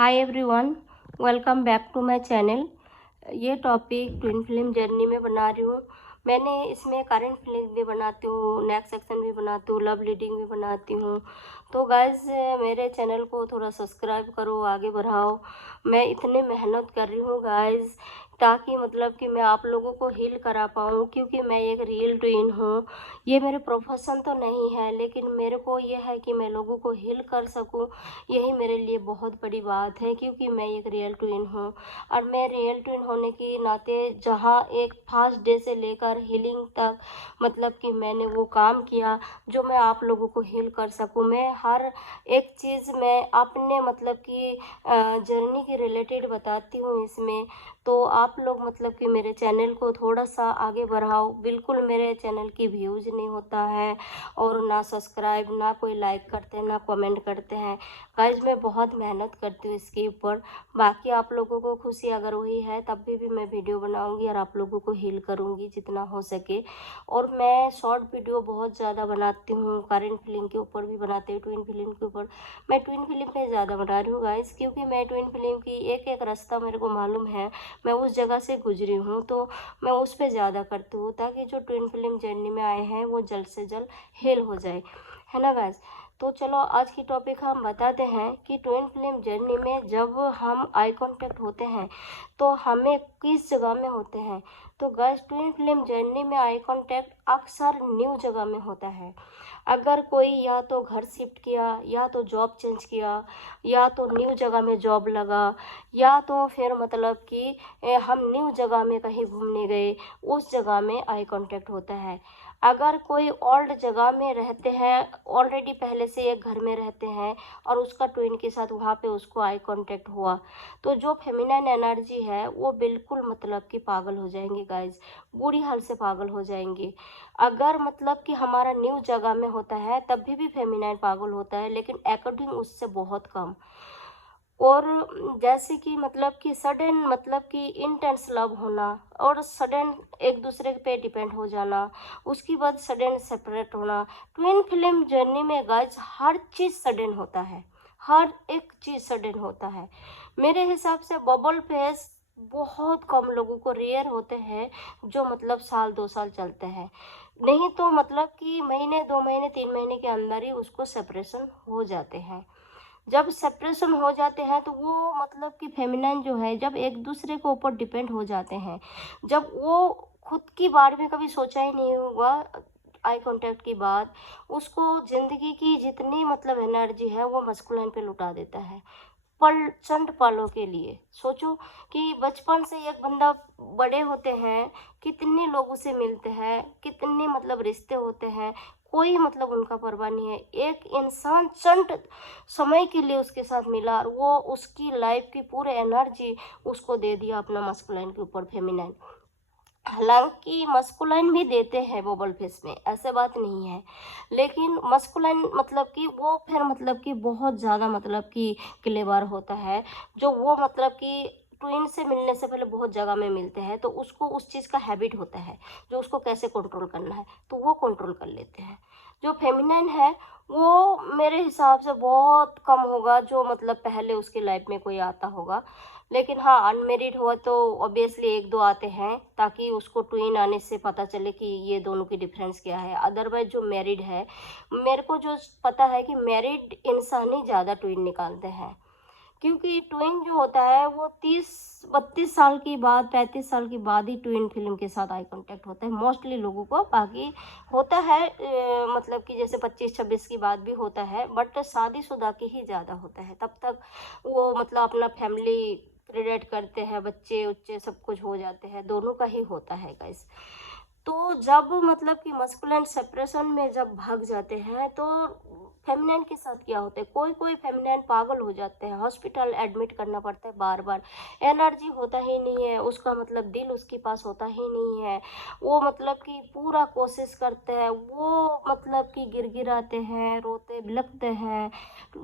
Hi everyone, welcome back to my channel. ये topic twin film journey में बना रही हूँ। मैंने इसमें करंट फिल्म भी बनाती हूँ, नेक्स्ट सेक्शन भी बनाती हूँ, लव लीडिंग भी बनाती हूँ। तो गाइस मेरे चैनल को थोड़ा सब्सक्राइब करो, आगे बढ़ाओ। मैं इतनी मेहनत कर रही हूँ गाइस, ताकि मतलब कि मैं आप लोगों को हील करा पाऊँ, क्योंकि मैं एक रियल ट्विन हूँ। ये मेरे प्रोफेशन तो नहीं है, लेकिन मेरे को ये है कि मैं लोगों को हील कर सकूँ। यही मेरे लिए बहुत बड़ी बात है, क्योंकि मैं एक रियल ट्विन हूँ। और मैं रियल ट्विन होने के नाते जहाँ एक फर्स्ट डे से लेकर हीलिंग तक मतलब कि मैंने वो काम किया जो मैं आप लोगों को हील कर सकूँ। मैं हर एक चीज़ मैं अपने मतलब कि जर्नी के रिलेटेड बताती हूँ इसमें। तो आप लोग मतलब कि मेरे चैनल को थोड़ा सा आगे बढ़ाओ। बिल्कुल मेरे चैनल की व्यूज़ नहीं होता है, और ना सब्सक्राइब, ना कोई लाइक करते हैं, ना कमेंट करते हैं। गाइज मैं बहुत मेहनत करती हूँ इसके ऊपर। बाकी आप लोगों को खुशी अगर हुई है तब भी मैं वीडियो बनाऊंगी और आप लोगों को हील करूंगी जितना हो सके। और मैं शॉर्ट वीडियो बहुत ज़्यादा बनाती हूँ, करंट फिल्म के ऊपर भी बनाती हूँ, ट्विन फिल्म के ऊपर। मैं ट्विन फिल्म पे ज़्यादा बना रही हूँ गाइज, क्योंकि मैं ट्विन फिल्म की एक एक रास्ता मेरे को मालूम है। मैं उस जगह से गुजरी हूँ, तो मैं उस पर ज़्यादा करती हूँ, ताकि जो ट्विन फिल्म जर्नी में आए हैं वो जल्द से जल्द हील हो जाए, है ना गाइज। तो चलो आज की टॉपिक हम बताते हैं कि ट्विन फिल्म जर्नी में जब हम आई कांटेक्ट होते हैं तो हमें किस जगह में होते हैं। तो गाइस ट्विन फिल्म जर्नी में आई कांटेक्ट अक्सर न्यू जगह में होता है। अगर कोई या तो घर शिफ्ट किया, या तो जॉब चेंज किया, या तो न्यू जगह में जॉब लगा, या तो फिर मतलब कि हम न्यू जगह में कहीं घूमने गए, उस जगह में आई कांटेक्ट होता है। अगर कोई ओल्ड जगह में रहते हैं, ऑलरेडी पहले से एक घर में रहते हैं, और उसका ट्विन के साथ वहाँ पे उसको आई कांटेक्ट हुआ, तो जो फेमिनाइन एनर्जी है वो बिल्कुल मतलब कि पागल हो जाएंगे गाइज, बुरी हाल से पागल हो जाएंगे। अगर मतलब कि हमारा न्यू जगह में होता है तब भी फेमिनाइन पागल होता है, लेकिन अकॉर्डिंग उससे बहुत कम। और जैसे कि मतलब कि सडन मतलब कि इंटेंस लव होना, और सडन एक दूसरे पे डिपेंड हो जाना, उसके बाद सडन सेपरेट होना। ट्विन फिल्म जर्नी में गाइज हर चीज़ सडन होता है, हर एक चीज़ सडन होता है। मेरे हिसाब से बबल फेस बहुत कम लोगों को रेयर होते हैं, जो मतलब साल 2 साल चलते हैं। नहीं तो मतलब कि महीने 2 महीने 3 महीने के अंदर ही उसको सेपरेशन हो जाते हैं। जब सेपरेशन हो जाते हैं तो वो मतलब कि फेमिनाइन जो है, जब एक दूसरे के ऊपर डिपेंड हो जाते हैं, जब वो खुद की बारे में कभी सोचा ही नहीं होगा आई कांटेक्ट की बाद, उसको जिंदगी की जितनी मतलब एनर्जी है वो मस्कुलाइन पे लुटा देता है। पल चंद पलों के लिए सोचो कि बचपन से एक बंदा बड़े होते हैं, कितने लोगों से मिलते हैं, कितने मतलब रिश्ते होते हैं, कोई मतलब उनका परवाह नहीं है। एक इंसान चंद समय के लिए उसके साथ मिला और वो उसकी लाइफ की पूरे एनर्जी उसको दे दिया अपना मस्कुलाइन के ऊपर, फेमिनाइन। हालांकि मस्कुलाइन भी देते हैं बबल फेस में, ऐसे बात नहीं है, लेकिन मस्कुलाइन मतलब कि वो फिर मतलब कि बहुत ज़्यादा मतलब कि क्लेवर होता है। जो वो मतलब कि ट्विन से मिलने से पहले बहुत जगह में मिलते हैं, तो उसको उस चीज़ का हैबिट होता है, जो उसको कैसे कंट्रोल करना है, तो वो कंट्रोल कर लेते हैं। जो फेमिनाइन है वो मेरे हिसाब से बहुत कम होगा, जो मतलब पहले उसकी लाइफ में कोई आता होगा। लेकिन हाँ, अनमेरिड हुआ तो ऑब्वियसली एक दो आते हैं, ताकि उसको ट्विन आने से पता चले कि ये दोनों की डिफरेंस क्या है। अदरवाइज जो मैरिड है, मेरे को जो पता है कि मैरिड इंसान ही ज़्यादा ट्विन निकालते हैं, क्योंकि ट्विन जो होता है वो 30-32 साल की बाद, 35 साल की बाद ही ट्विन फिल्म के साथ आई कांटेक्ट होता है मोस्टली लोगों को। बाकी होता है मतलब कि जैसे 25-26 की बाद भी होता है, बट शादीशुदा की ही ज़्यादा होता है। तब तक वो मतलब अपना फैमिली क्रिएट करते हैं, बच्चे उच्चे सब कुछ हो जाते हैं, दोनों का ही होता है गाइस। तो जब मतलब कि मस्कुलिन सेपरेशन में जब भाग जाते हैं, तो फेमिनिन के साथ क्या होता है, कोई कोई फेमिनिन पागल हो जाते हैं, हॉस्पिटल एडमिट करना पड़ता है बार बार। एनर्जी होता ही नहीं है उसका, मतलब दिल उसके पास होता ही नहीं है। वो मतलब कि पूरा कोशिश करते हैं, वो मतलब कि गिड़गिड़ाते हैं, रोते बिलखते हैं।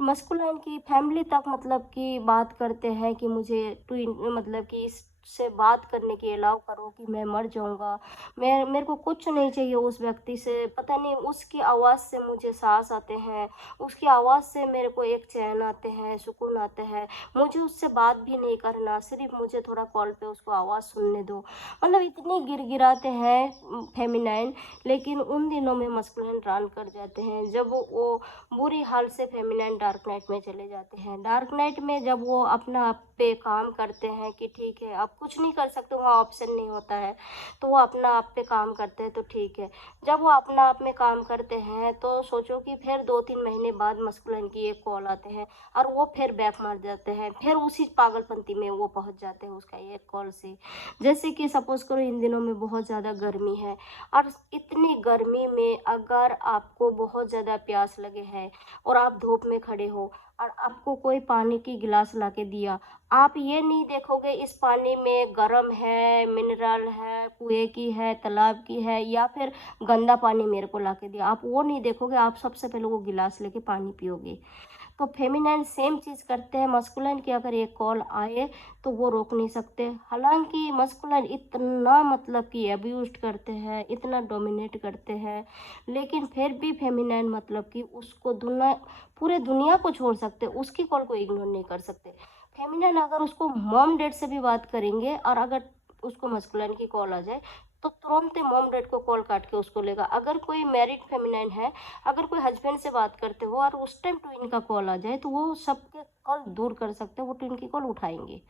मस्कुलिन की फैमिली तक मतलब कि बात करते हैं कि मुझे ट्विन मतलब कि इस उससे बात करने की अलाउ करो कि मैं मर जाऊँगा, मेरे को कुछ नहीं चाहिए उस व्यक्ति से। पता नहीं उसकी आवाज़ से मुझे साँस आते हैं, उसकी आवाज़ से मेरे को एक चैन आते हैं, सुकून आता है। मुझे उससे बात भी नहीं करना, सिर्फ़ मुझे थोड़ा कॉल पे उसको आवाज़ सुनने दो। मतलब इतने गिड़गिड़ाते हैं फेमिनाइन, लेकिन उन दिनों में मस्कुलिन रन कर जाते हैं जब वो बुरी हाल से फेमिनाइन डार्क नाइट में चले जाते हैं। डार्क नाइट में जब वो अपना आप पे काम करते हैं कि ठीक है अब कुछ नहीं कर सकते, वहाँ ऑप्शन नहीं होता है, तो वो अपना आप पे काम करते हैं तो ठीक है। जब वो अपना आप में काम करते हैं तो सोचो कि फिर 2-3 महीने बाद मस्कुलिन की एक कॉल आते हैं और वो फिर बैक मार जाते हैं, फिर उसी पागलपंती में वो पहुंच जाते हैं उसका एक कॉल से। जैसे कि सपोज करो इन दिनों में बहुत ज़्यादा गर्मी है, और इतनी गर्मी में अगर आपको बहुत ज़्यादा प्यास लगे है और आप धूप में खड़े हो और आपको कोई पानी की गिलास ला के दिया, आप ये नहीं देखोगे इस पानी में गर्म है, मिनरल है, कुएं की है, तालाब की है, या फिर गंदा पानी मेरे को ला के दिया, आप वो नहीं देखोगे। आप सबसे पहले वो गिलास लेके पानी पियोगे। तो फेमिनाइन सेम चीज़ करते हैं। मस्कुलिन की अगर एक कॉल आए तो वो रोक नहीं सकते। हालांकि मस्कुलिन इतना मतलब कि अब्यूज़ करते हैं, इतना डोमिनेट करते हैं, लेकिन फिर भी फेमिनाइन मतलब कि उसको पूरे दुनिया को छोड़ सकते, उसकी कॉल को इग्नोर नहीं कर सकते। फेमिनाइन अगर उसको मॉम डैड से भी बात करेंगे और अगर उसको मस्कुलिन की कॉल आ जाए तो तुरंत मॉम डैड को कॉल काट के उसको लेगा। अगर कोई मैरिड फेमिनाइन है, अगर कोई हस्बैंड से बात करते हो और उस टाइम ट्विन का कॉल आ जाए तो वो सबके कॉल दूर कर सकते हैं, वो ट्विन की कॉल उठाएंगे।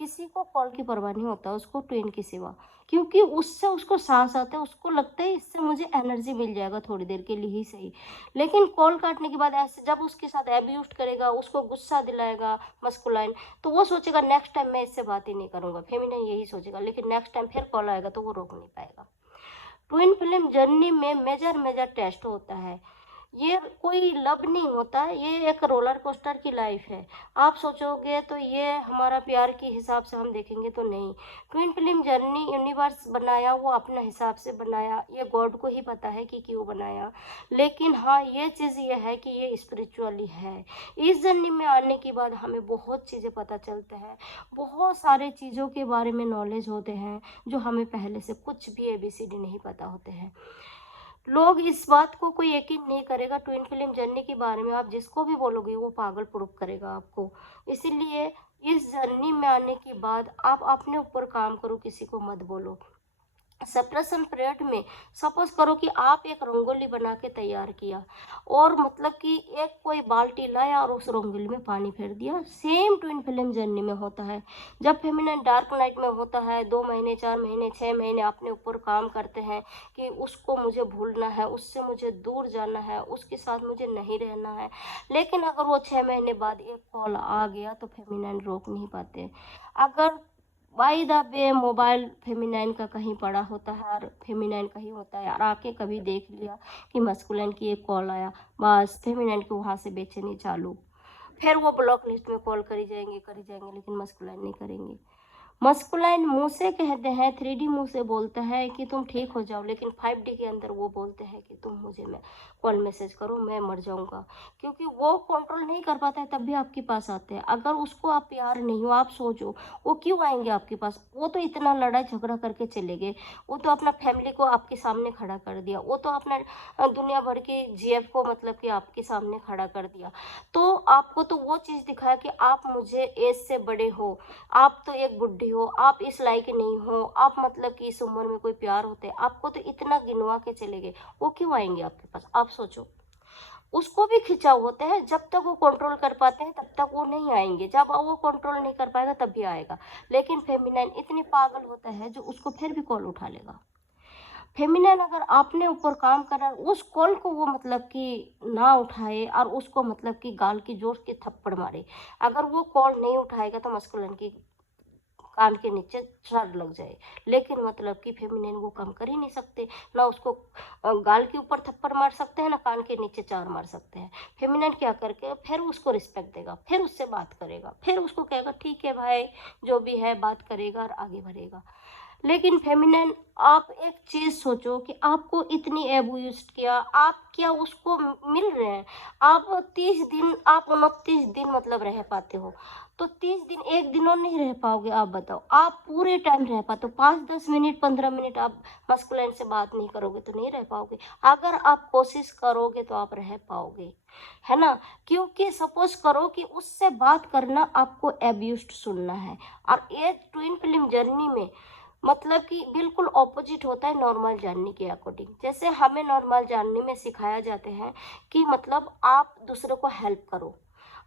किसी को कॉल की परवाह नहीं होता उसको ट्विन की सिवा, क्योंकि उससे उसको सांस आता है, उसको लगता है इससे मुझे एनर्जी मिल जाएगा थोड़ी देर के लिए ही सही। लेकिन कॉल काटने के बाद ऐसे जब उसके साथ एब्यूज करेगा, उसको गुस्सा दिलाएगा मस्कुलाइन, तो वो सोचेगा नेक्स्ट टाइम मैं इससे बात ही नहीं करूंगा, फेमिनाइन यही सोचेगा। लेकिन नेक्स्ट टाइम फिर कॉल आएगा तो वो रोक नहीं पाएगा। ट्विन फिल्म जर्नी में मेजर मेजर टेस्ट होता है। ये कोई लव नहीं होता, ये एक रोलर कोस्टर की लाइफ है। आप सोचोगे तो ये हमारा प्यार के हिसाब से हम देखेंगे तो नहीं। ट्विन फिल्म जर्नी यूनिवर्स बनाया वो अपने हिसाब से बनाया, ये गॉड को ही पता है कि क्यों बनाया। लेकिन हाँ ये चीज़ ये है कि ये स्पिरिचुअली है। इस जर्नी में आने के बाद हमें बहुत चीज़ें पता चलते हैं, बहुत सारे चीज़ों के बारे में नॉलेज होते हैं जो हमें पहले से कुछ भी ABCD नहीं पता होते हैं। लोग इस बात को कोई यकीन नहीं करेगा ट्विन फिल्म जर्नी के बारे में, आप जिसको भी बोलोगे वो पागल प्रूफ करेगा आपको। इसीलिए इस जर्नी में आने के बाद आप अपने ऊपर काम करो, किसी को मत बोलो। सेपरेशन पीरियड में सपोज करो कि आप एक रंगोली बना के तैयार किया और मतलब कि एक कोई बाल्टी लाया और उस रंगोली में पानी फेर दिया। सेम ट्विन फिल्म जर्नी में होता है। जब फेमिनिन डार्क नाइट में होता है, 2 महीने, 4 महीने, 6 महीने अपने ऊपर काम करते हैं कि उसको मुझे भूलना है, उससे मुझे दूर जाना है, उसके साथ मुझे नहीं रहना है। लेकिन अगर वो 6 महीने बाद एक कॉल आ गया तो फेमिनिन रोक नहीं पाते। अगर by the way mobile feminine का कहीं पड़ा होता है और फेमिनाइन कहीं होता है और आके कभी देख लिया कि मस्कुलिन की एक कॉल आया, बस फेमिनाइन की वहाँ से बेचैनी चालू। फिर वो ब्लॉक लिस्ट में कॉल करी जाएंगे, लेकिन मस्कुलिन नहीं करेंगे। मस्कुलाइन मुंह से कहते हैं, 3D मुंह से बोलता है कि तुम ठीक हो जाओ, लेकिन 5D के अंदर वो बोलते हैं कि तुम मुझे मैं कॉल मैसेज करो, मैं मर जाऊंगा। क्योंकि वो कंट्रोल नहीं कर पाता है तब भी आपके पास आते हैं। अगर उसको आप प्यार नहीं हो, आप सोचो वो क्यों आएंगे आपके पास। वो तो इतना लड़ाई झगड़ा करके चले गए, वो तो अपना फैमिली को आपके सामने खड़ा कर दिया, वो तो अपना दुनिया भर की GF को मतलब कि आपके सामने खड़ा कर दिया। तो आपको तो वो चीज़ दिखाया कि आप मुझे एज से बड़े हो, आप तो एक बुढ़ी हो, आप इस लायक नहीं हो, आप मतलब कि इस उम्र में कोई प्यार होते हैं, आपको तो इतना गिनवा के चले गए, वो क्यों आएंगे आपके पास। आप सोचो, उसको भी खिंचाव होते हैं। जब तक वो कंट्रोल कर पाते हैं तब तक वो नहीं आएंगे, जब वो कंट्रोल नहीं कर पाएगा तब भी आएगा। लेकिन फेमिनाइन इतनी पागल होता है जो उसको फिर भी कॉल उठा लेगा। फेमिनाइन अगर आपने ऊपर काम करा, उस कॉल को वो मतलब कि ना उठाए और उसको मतलब कि गाल की जोर के थप्पड़ मारे, अगर वो कॉल नहीं उठाएगा तो मस्कुलिन की कान के नीचे सर लग जाए। लेकिन मतलब कि फेमिनिन वो काम कर ही नहीं सकते, ना उसको गाल के ऊपर थप्पड़ मार सकते हैं, ना कान के नीचे चार मार सकते हैं। फेमिनिन क्या करके फिर उसको रिस्पेक्ट देगा, फिर उससे बात करेगा, फिर उसको कहेगा ठीक है भाई जो भी है, बात करेगा और आगे बढ़ेगा। लेकिन फेमिनिन, आप एक चीज़ सोचो कि आपको इतनी अब्यूज किया, आप क्या उसको मिल रहे हैं? आप 30 दिन, आप 29 दिन मतलब रह पाते हो, तो 30 दिन एक दिनों नहीं रह पाओगे? आप बताओ, आप पूरे टाइम रह पाते हो? 5-10 मिनट 15 मिनट आप मस्कुलिन से बात नहीं करोगे तो नहीं रह पाओगे। अगर आप कोशिश करोगे तो आप रह पाओगे, है ना? क्योंकि सपोज करो कि उससे बात करना आपको अब्यूज्ड सुनना है, और ये ट्विन फिल्म जर्नी में मतलब कि बिल्कुल ऑपोजिट होता है नॉर्मल जर्नी के अकॉर्डिंग। जैसे हमें नॉर्मल जर्नी में सिखाया जाते हैं कि मतलब आप दूसरे को हेल्प करो,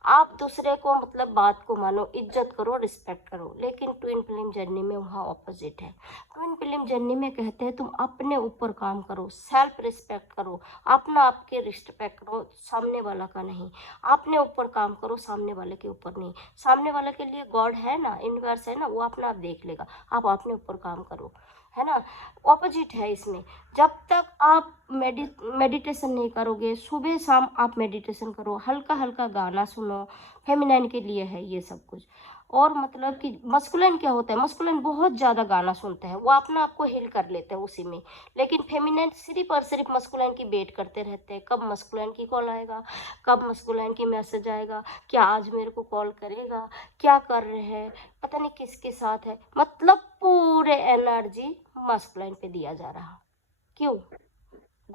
आप दूसरे को मतलब बात को मानो, इज्जत करो, रिस्पेक्ट करो, लेकिन ट्विन फिल्म जर्नी में वहाँ ऑपोजिट है। ट्विन फिल्म जर्नी में कहते हैं तुम अपने ऊपर काम करो, सेल्फ रिस्पेक्ट करो, अपना आपके रिस्पेक्ट करो, सामने वाला का नहीं। अपने ऊपर काम करो, सामने वाले के ऊपर नहीं। सामने वाले के लिए गॉड है ना, यूनिवर्स है ना, वो अपना आप देख लेगा, आप अपने ऊपर काम करो, है ना? ऑपोजिट है इसमें। जब तक आप मेडिटेशन नहीं करोगे, सुबह शाम आप मेडिटेशन करो, हल्का हल्का गाना सुनो, फेमिनाइन के लिए है ये सब कुछ। और मतलब कि मस्कुलिन क्या होता है, मस्कुलिन बहुत ज़्यादा गाना सुनते हैं, वो अपना आपको हील कर लेते हैं उसी में। लेकिन फेमिनाइन सिर्फ और सिर्फ मस्कुलिन की वेट करते रहते हैं, कब मस्कुलिन की कॉल आएगा, कब मस्कुलिन की मैसेज आएगा, क्या आज मेरे को कॉल करेगा, क्या कर रहे हैं, पता नहीं किसके साथ है। मतलब पूरे एनर्जी मस्कुलिन पे दिया जा रहा। क्यों?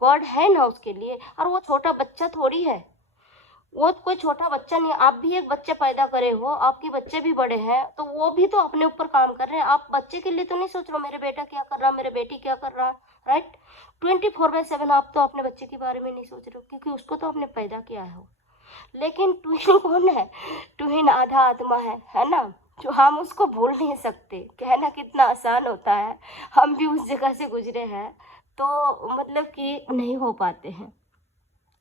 गॉड है ना उसके लिए, और वो छोटा बच्चा थोड़ी है, वो कोई छोटा बच्चा नहीं। आप भी एक बच्चे पैदा करे हो, आपके बच्चे भी बड़े हैं, तो वो भी तो अपने ऊपर काम कर रहे हैं। आप बच्चे के लिए तो नहीं सोच रहे हो मेरे बेटा क्या कर रहा, मेरे बेटी क्या कर रहा, राइट? 24/7 आप तो अपने बच्चे के बारे में नहीं सोच रहे हो, क्योंकि उसको तो आपने पैदा किया हो। लेकिन ट्विन कौन है? ट्विन आधा आत्मा है ना, जो हम उसको भूल नहीं सकते। कहना कितना आसान होता है, हम भी उस जगह से गुजरे हैं, तो मतलब कि नहीं हो पाते हैं।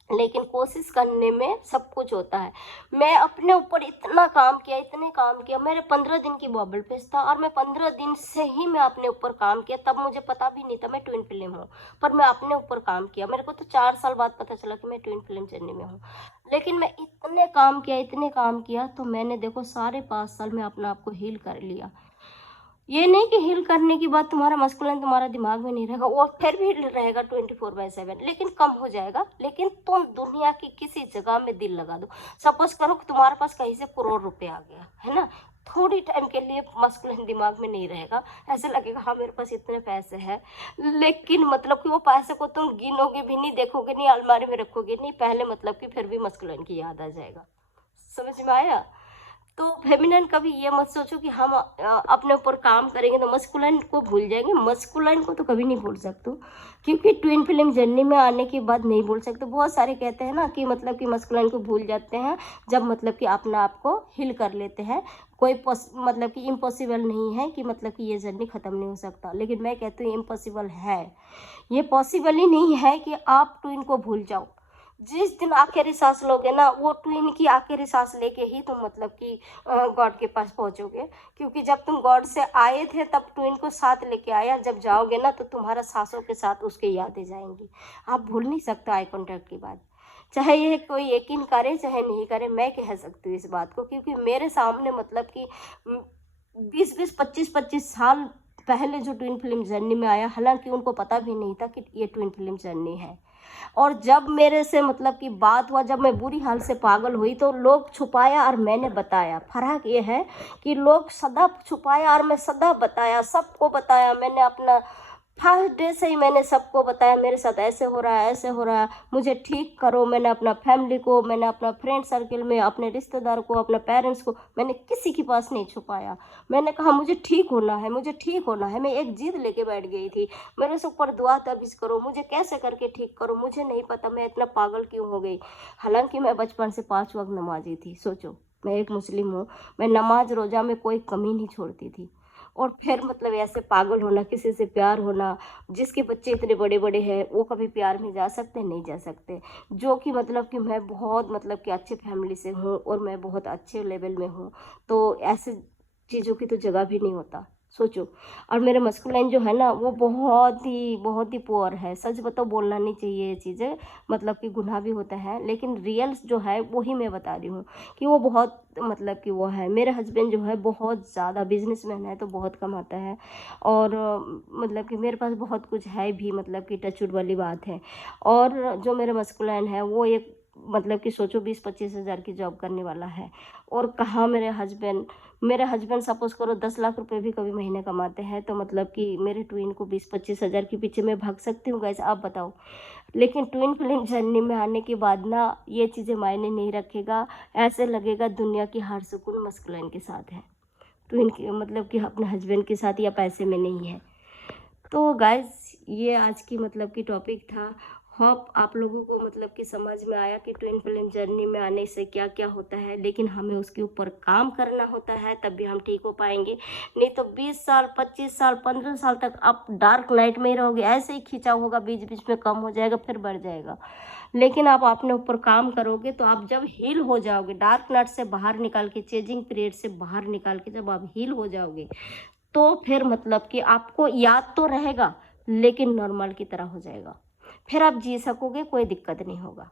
लेकिन कोशिश करने में सब कुछ होता है। मैं अपने ऊपर इतना काम किया, इतने काम किया, मेरे 15 दिन की बॉबल फेस था, और मैं 15 दिन से ही मैं अपने ऊपर काम किया। तब मुझे पता भी नहीं था मैं ट्विन फिल्म हूँ, पर मैं अपने ऊपर काम किया। मेरे को तो 4 साल बाद पता चला कि मैं ट्विन फिल्म जर्नी में हूँ। लेकिन मैं इतने काम किया, इतने काम किया, तो मैंने देखो साढ़े 5 साल में अपना आप को हील कर लिया। ये नहीं कि हील करने के बाद तुम्हारा मस्कुलिन तुम्हारा दिमाग में नहीं रहेगा, वो फिर भी रहेगा 24/7, लेकिन कम हो जाएगा। लेकिन तुम दुनिया की किसी जगह में दिल लगा दो, सपोज करो कि तुम्हारे पास कहीं से करोड़ रुपए आ गया, है ना, थोड़ी टाइम के लिए मस्कुलिन दिमाग में नहीं रहेगा, ऐसे लगेगा हाँ मेरे पास इतने पैसे हैं। लेकिन मतलब कि वो पैसे को तुम गिनोगे भी नहीं, देखोगे नहीं, अलमारी में रखोगे नहीं, पहले मतलब कि फिर भी मस्कुलिन की याद आ जाएगा। समझ में आया? तो फेमिनिन कभी ये मत सोचो कि हम अपने ऊपर काम करेंगे तो मस्कुलिन को भूल जाएंगे। मस्कुलिन को तो कभी नहीं भूल सकते, क्योंकि ट्विन फिल्म जर्नी में आने के बाद नहीं भूल सकते। बहुत सारे कहते हैं ना कि मतलब कि मस्कुलिन को भूल जाते हैं जब मतलब कि अपना आप को हील कर लेते हैं। कोई मतलब कि इम्पॉसिबल नहीं है कि मतलब कि ये जर्नी ख़त्म नहीं हो सकता, लेकिन मैं कहती हूँ इम्पॉसिबल है। ये पॉसिबल ही नहीं है कि आप ट्विन को भूल जाओ। जिस दिन आखिरी सांस लोगे ना, वो ट्विन की आखिरी सांस लेके ही तुम मतलब कि गॉड के पास पहुंचोगे। क्योंकि जब तुम गॉड से आए थे तब ट्विन को साथ लेके आया, जब जाओगे ना तो तुम्हारा सांसों के साथ उसकी यादें जाएंगी। आप भूल नहीं सकते आई कॉन्टैक्ट की बात, चाहे ये कोई यकीन करे चाहे नहीं करे। मैं कह सकती हूँ इस बात को, क्योंकि मेरे सामने मतलब कि 20-20 25-25 साल पहले जो ट्विन फिल्म जर्नी में आया, हालांकि उनको पता भी नहीं था कि ये ट्विन फिल्म जर्नी है। और जब मेरे से मतलब कि बात हुआ, जब मैं बुरी हाल से पागल हुई, तो लोग छुपाया और मैंने बताया। फर्क ये है कि लोग सदा छुपाया और मैं सदा बताया, सबको बताया। मैंने अपना फर्स्ट डे से ही मैंने सबको बताया मेरे साथ ऐसे हो रहा है, ऐसे हो रहा है, मुझे ठीक करो। मैंने अपना फैमिली को, मैंने अपना फ्रेंड सर्किल में, अपने रिश्तेदार को, अपने पेरेंट्स को, मैंने किसी के पास नहीं छुपाया। मैंने कहा मुझे ठीक होना है, मुझे ठीक होना है। मैं एक जिद लेके बैठ गई थी, मेरे से ऊपर दुआ तबीज़ करो, मुझे कैसे करके ठीक करो। मुझे नहीं पता मैं इतना पागल क्यों हो गई। हालांकि मैं बचपन से 5 वक्त नमाजी थी। सोचो, मैं एक मुस्लिम हूँ, मैं नमाज रोज़ा में कोई कमी नहीं छोड़ती थी। और फिर मतलब ऐसे पागल होना, किसी से प्यार होना, जिसके बच्चे इतने बड़े बड़े हैं वो कभी प्यार में जा सकते नहीं जा सकते। जो कि मतलब कि मैं बहुत मतलब कि अच्छे फैमिली से हूँ और मैं बहुत अच्छे लेवल में हूँ, तो ऐसे चीज़ों की तो जगह भी नहीं होता। सोचो। और मेरे मस्कुलाइन जो है ना वो बहुत ही पुअर है। सच बताओ, बोलना नहीं चाहिए ये चीज़ें, मतलब कि गुनाह भी होता है, लेकिन रियल जो है वो ही मैं बता रही हूँ कि वो बहुत मतलब कि वो है। मेरे हस्बैंड जो है बहुत ज़्यादा बिजनेसमैन है, तो बहुत कमाता है, और मतलब कि मेरे पास बहुत कुछ है भी, मतलब कि टचवुड वाली बात है। और जो मेरे मस्कुलाइन है वो एक मतलब कि सोचो 20-25 हज़ार की जॉब करने वाला है। और कहाँ मेरे हस्बैंड सपोज़ करो 10 लाख रुपए भी कभी महीने कमाते हैं, तो मतलब कि मेरे ट्विन को 20-25 हज़ार के पीछे मैं भाग सकती हूँ गाइस, आप बताओ। लेकिन ट्विन फिल्म जर्नी में आने के बाद ना ये चीज़ें मायने नहीं रखेगा। ऐसे लगेगा दुनिया की हर सुकून मस्कुलाइन के साथ है, ट्विन के मतलब कि अपने हस्बैंड के साथ या पैसे में नहीं है। तो गाइस ये आज की मतलब कि टॉपिक था। होप आप लोगों को मतलब कि समझ में आया कि ट्विन फ्लेम जर्नी में आने से क्या क्या होता है, लेकिन हमें उसके ऊपर काम करना होता है, तब भी हम ठीक हो पाएंगे। नहीं तो 20 साल 25 साल 15 साल तक आप डार्क नाइट में ही रहोगे, ऐसे ही खिंचा होगा, बीच बीच में कम हो जाएगा फिर बढ़ जाएगा। लेकिन आप अपने ऊपर काम करोगे तो आप जब हील हो जाओगे, डार्क नाइट से बाहर निकाल के, चेजिंग पीरियड से बाहर निकाल के जब आप हील हो जाओगे, तो फिर मतलब कि आपको याद तो रहेगा लेकिन नॉर्मल की तरह हो जाएगा। फिर आप जी सकोगे, कोई दिक्कत नहीं होगा।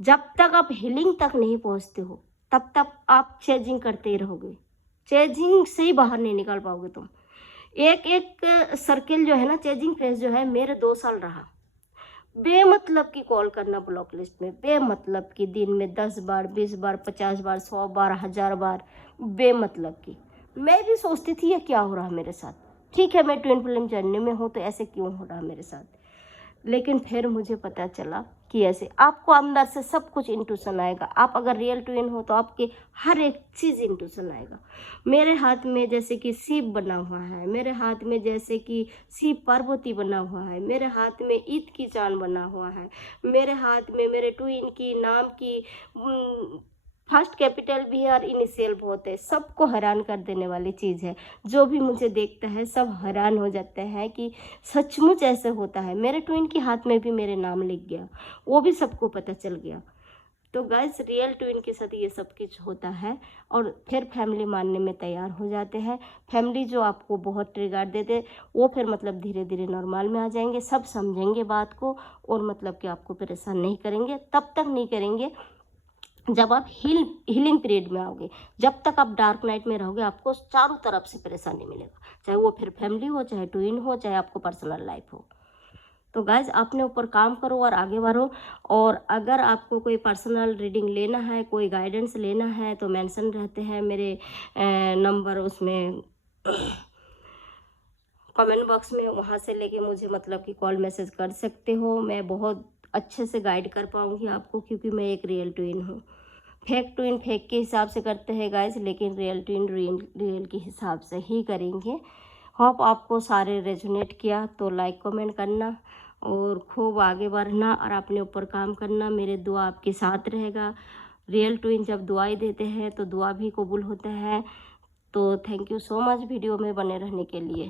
जब तक आप हीलिंग तक नहीं पहुंचते हो तब तक आप चेजिंग करते ही रहोगे, चेजिंग से ही बाहर नहीं निकल पाओगे तुम। एक एक सर्किल जो है ना, चेजिंग फेज जो है, मेरे 2 साल रहा। बेमतलब की कॉल करना ब्लॉक लिस्ट में, बेमतलब की दिन में 10 बार 20 बार 50 बार 100 बार 1000 बार, बेमतलब की। मैं भी सोचती थी ये क्या हो रहा मेरे साथ, ठीक है मैं ट्विन फ्लेम जर्नी में हूँ तो ऐसे क्यों हो रहा मेरे साथ। लेकिन फिर मुझे पता चला कि ऐसे आपको अंदर से सब कुछ इंट्यूशन आएगा। आप अगर रियल ट्विन हो तो आपके हर एक चीज़ इंट्यूशन आएगा। मेरे हाथ में जैसे कि शिव बना हुआ है, मेरे हाथ में जैसे कि शिव पार्वती बना हुआ है, मेरे हाथ में ईद की चांद बना हुआ है, मेरे हाथ में मेरे ट्विन की नाम की फर्स्ट कैपिटल भी है और इनिशियल बहुत है। सबको हैरान कर देने वाली चीज़ है। जो भी मुझे देखता है सब हैरान हो जाते हैं कि सचमुच ऐसे होता है। मेरे ट्विन के हाथ में भी मेरे नाम लिख गया, वो भी सबको पता चल गया। तो गाइस रियल ट्विन के साथ ये सब कुछ होता है, और फिर फैमिली मानने में तैयार हो जाते हैं। फैमिली जो आपको बहुत ट्रिगर देते, वो फिर मतलब धीरे धीरे नॉर्मल में आ जाएंगे, सब समझेंगे बात को, और मतलब कि आपको परेशान नहीं करेंगे। तब तक नहीं करेंगे जब आप हीलिंग पीरियड में आओगे। जब तक आप डार्क नाइट में रहोगे आपको चारों तरफ से परेशानी मिलेगा, चाहे वो फिर फैमिली हो, चाहे ट्विन हो, चाहे आपको पर्सनल लाइफ हो। तो गाइज अपने ऊपर काम करो और आगे बढ़ो। और अगर आपको कोई पर्सनल रीडिंग लेना है, कोई गाइडेंस लेना है, तो मेंशन रहते हैं मेरे नंबर उसमें कमेंट बॉक्स में, वहाँ से लेके मुझे मतलब कि कॉल मैसेज कर सकते हो। मैं बहुत अच्छे से गाइड कर पाऊँगी आपको, क्योंकि मैं एक रियल ट्विन हूँ। फेक ट्विन फेक के हिसाब से करते हैं गाइस, लेकिन रियल ट्विन रियल के हिसाब से ही करेंगे। होप आपको सारे रेजोनेट किया तो लाइक कमेंट करना, और खूब आगे बढ़ना और अपने ऊपर काम करना। मेरे दुआ आपके साथ रहेगा। रियल ट्विन जब दुआई देते हैं तो दुआ भी कबूल होता है। तो thank you so much video में बने रहने के लिए।